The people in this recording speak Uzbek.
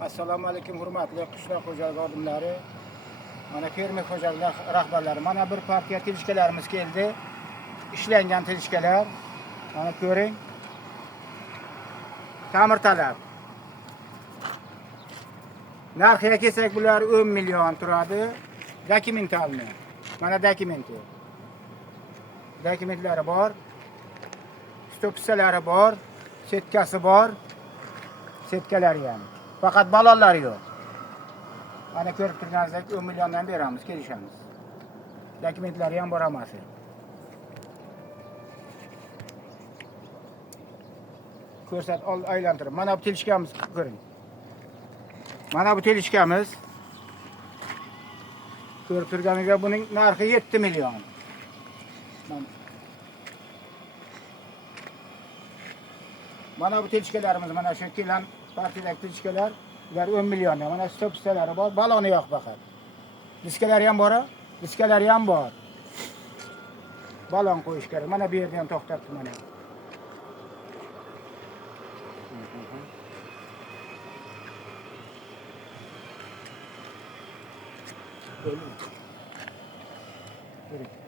Assalomu alaykum hurmatli qishloq xo'jaligi xodimlari. Mana fermer xo'jalik rahbarlari. Mana bir partiya tilishkalarimiz keldi. Ishlangan tilishkalar. Mana ko'ring. Ta'mir talab. Narxiga kelsak bular 10 million turadi. Dokumentalni. Mana dokumenti. Dokumentlari bor. Stopsalari bor. Setkasi bor. Setkalari ham. Faqat balonlari yo'q. Mana ko'rib turganingizdek 10 milliondan beramiz, kelishamiz. Dokumentlari ham bor hammasi. Ko'rsat, aylantirib. Mana bu telishkamiz ko'ring. Mana bu telishkamiz. Ko'rib turganingizda buning narxi 7 million. Mana bu telishkalarimiz mana shu kelan partiyadagi tilishkalar. Ular 10 million. Mana stopsalari bor, baloni yo'q faqat. Diskalari ham bor, diskalari ham bor. Balon qo'yish kerak. Mana bu yerda ham to'xtatdi mana. Ko'ring.